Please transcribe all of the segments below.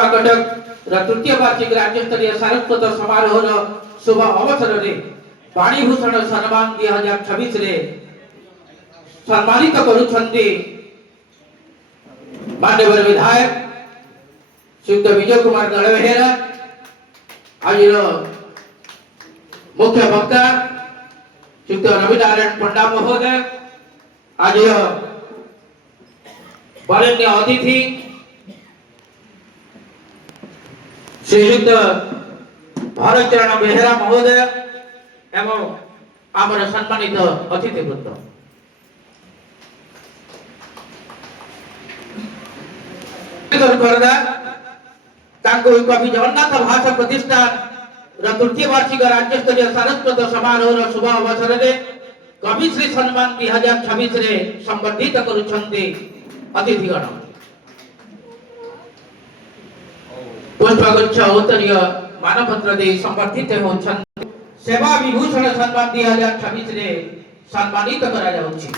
बड़पा कटक तृतीय वार्षिक राज्य स्तरीय सारस्वत समारोह शुभ अवसर में वाणीभूषण सम्मान 2026 रे सम्मानित करुछन्ति माननीय विधायक श्रीयुक्त विजय कुमार दलवेहेरा आज मुख्य वक्ता श्रीयुक्त रविनारायण पंडा महोदय आज वरेण्य अतिथि श्रीयुक्त भारत चरण बेहेरा महोदय एवं आमर सम्मानित अतिथि वृंद कवि जगन्नाथ भाषा प्रतिष्ठान तृतीय वार्षिक राज्य स्तरीय सारस्वत समारोह शुभ अवसर में कवि श्री सम्मान 2026 रे संबर्धित करुछन्ति अतिथिगण पुष्पगुच्छ उत्तरीय मानपत्र दे संबर्धित होछन्ति सेवा विभूषण सम्मान 2026 रे सम्मानित करा जाउछि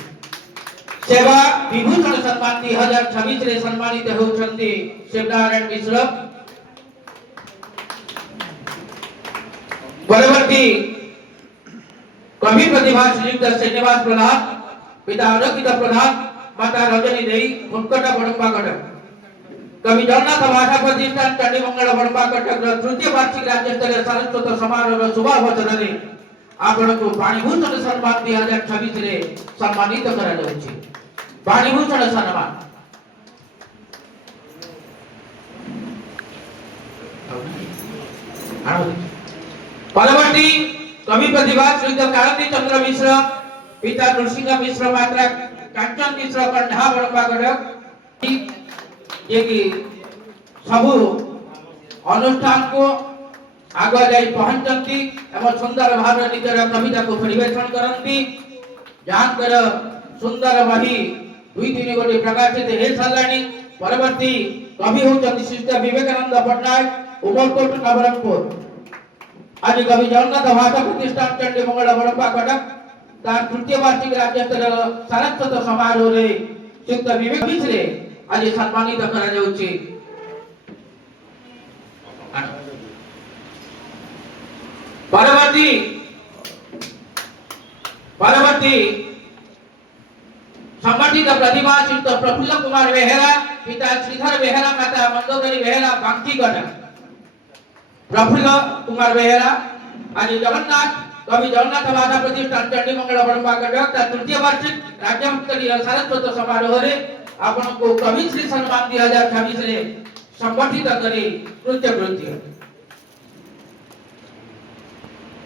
सेवा विभूषण सम्मान 2026 रे सम्मानित होछन्ति शिवनारायण मिश्र परवर्ती कवि प्रतिभा श्रीयुक्त श्रीनिवास प्रधान पिता अरकित प्रधान माता रजनी देई मुक्कटा बड़पा कटक कवि जगन्नाथ भाषा प्रतिष्ठान चंडीमंगल बड़पा कटक तृतीय वार्षिक राज्य स्तरीय सारस्वत समारोह शुभ अवसर में आपण को वाणीभूषण सम्मान 2026 रे सम्मानित करा जाउछि वाणीभूषण सम्मान परवर्ती कवि प्रतिभा श्रीयुक्त कांति चंद्र मिश्र पिता नरसिंह मिश्र मात्रा कांचन मिश्र कंठा बड़पा कटक ये कि सबु अनुष्ठान को आगे जाई पहुंचती एवं सुंदर भाव निजर कविता को परिवेषण करती जहां कर सुंदर बही दुई तीन गोटी प्रकाशित हे सालानी परवर्ती कवि होचंती श्री विवेकानंद पटनायक उमरकोट नवरंगपुर आज कवि जगन्नाथ भाषा प्रतिष्ठान चंडीमंगल बड़पा कटक तार तृतीय वार्षिक राज्य स्तरीय सारस्वत समारोह रे श्रीयुक्त विवेक मिश्रे आज सम्मानित करा जाउछि परवर्ती संगठित प्रतिभा श्रीयुक्त प्रफुल्ल कुमार बेहेरा पिता श्रीधर बेहेरा माता मंदोदरी बेहेरा बांकी कटक प्रफुल्ल कुमार बेहेरा आज जगन्नाथ कवि जगन्नाथ भाषा प्रतिष्ठान चंडीमंगल बड़पा कटक तृतीय वार्षिक राज्य स्तरीय सारस्वत समारोह रे आपण को कवि श्री सम्मान 2026 रे संगठित करी कृत्य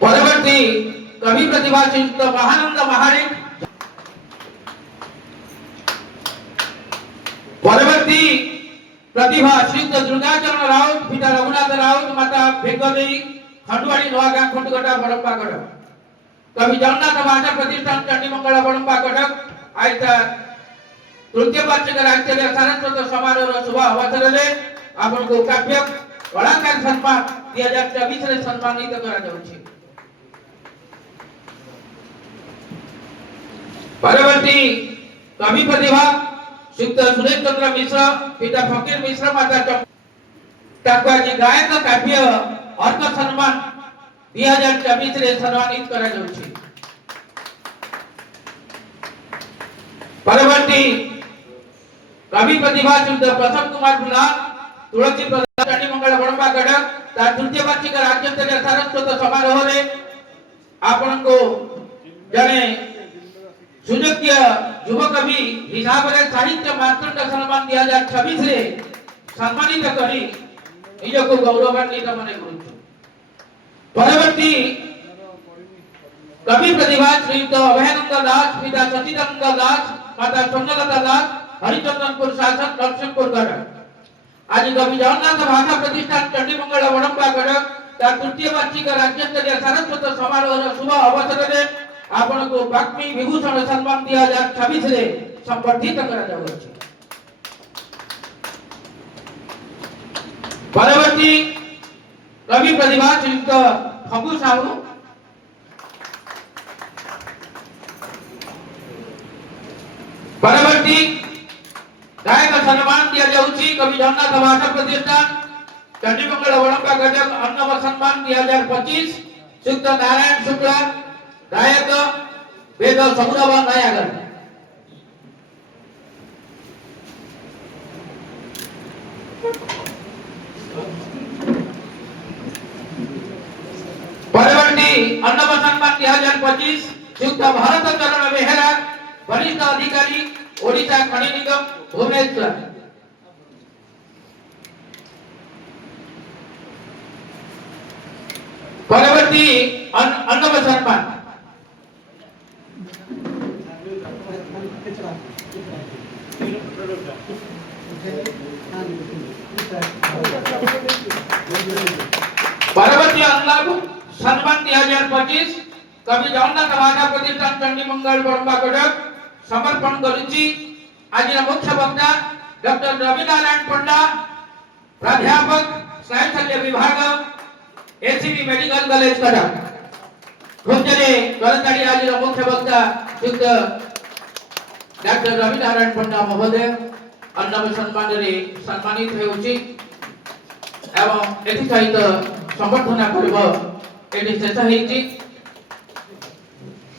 परवर्ती कवि प्रतिभा श्रीयुक्त महानंद महारिक परवर्ती प्रतिभा श्रीयुक्त दुर्गाचरण राउत पिता रघुनाथ राउत माता भेगदेई खंडवाड़ी नवागां खुंटगटा बड़पा कटक कवि जगन्नाथ भाषा प्रतिष्ठान चंडीमंगल बड़पा कटक आज तृतीय वार्षिक राज्य सारस्वत समारोह शुभ अवसर में आपण को काव्य कलाकार सम्मान 2024 रे सम्मानित करा जाउछि परवर्ती कवि प्रतिभा श्रीयुक्त सुरेश चंद्र मिश्र पिता फकीर मिश्र माता टाकुआजी गायक काव्य अर्थ सम्मान 2024 रे सम्मानित करा जाउछि परवर्ती कवि प्रतिभा श्रीयुक्त प्रसन्न कुमार प्रधान तुलसी प्रधान चंडीमंगल बड़पा कटक तार तृतीय वार्षिक राज्य स्तरीय सारस्वत समारोह रे आपण को जने सुयोग्य युव कवि हिसाब रे साहित्य मार्तंड सम्मान 2026 रे सम्मानित करी निज को गौरवान्वित मने करूछु परवर्ती कवि प्रतिभा श्रीयुक्त अभयानंद दास पिता सचिदानंद दास माता चंद्रलता दास हरिचंदनपुर शासन नरसिंहपुर कटक आज कवि जगन्नाथ भाषा प्रतिष्ठान चंडीमंगल बड़पा कटक तार तृतीय वार्षिक राज्य स्तरीय सारस्वत समारोह शुभ अवसर में आपण को वाग्मी विभूषण सम्मान 2026 रे संबर्धित करा जाउछि परवर्ती कवि प्रतिभा श्रीयुक्त फगु साहू परवर्ती गायक सम्मान दिया जाउछि कवि जगन्नाथ भाषा प्रतिष्ठान चंडीमंगल वड़ंबा गजक अन्नव सम्मान 2025 श्रीयुक्त नारायण शुक्ला गायक वेद समुद्रव नयागढ़। परवर्ती अन्नव सम्मान 2025 श्रीयुक्त भारत चरण बेहरा वरिष्ठ अधिकारी ओडिशा खनि निगम भुवनेश्वर। परवर्ती अन्नव सम्मान परवर्ती अन्नव सम्मान 2025 कवि जगन्नाथ भाषा प्रतिष्ठान चंडीमंगल वड़ंबा गडक समर्पण करुची। आज मुख्य वक्ता डॉक्टर रविनारायण पंडा प्राध्यापक स्नायुशल्य विभाग एसीबी मेडिकल कॉलेज कटक। खूब जने करताड़ी आज मुख्य वक्ता श्रीयुक्त डॉक्टर रविनारायण पंडा महोदय अन्नव सम्मान रे सम्मानित होउची एवं एथि सहित संबर्धना करब एटी शेष हेची।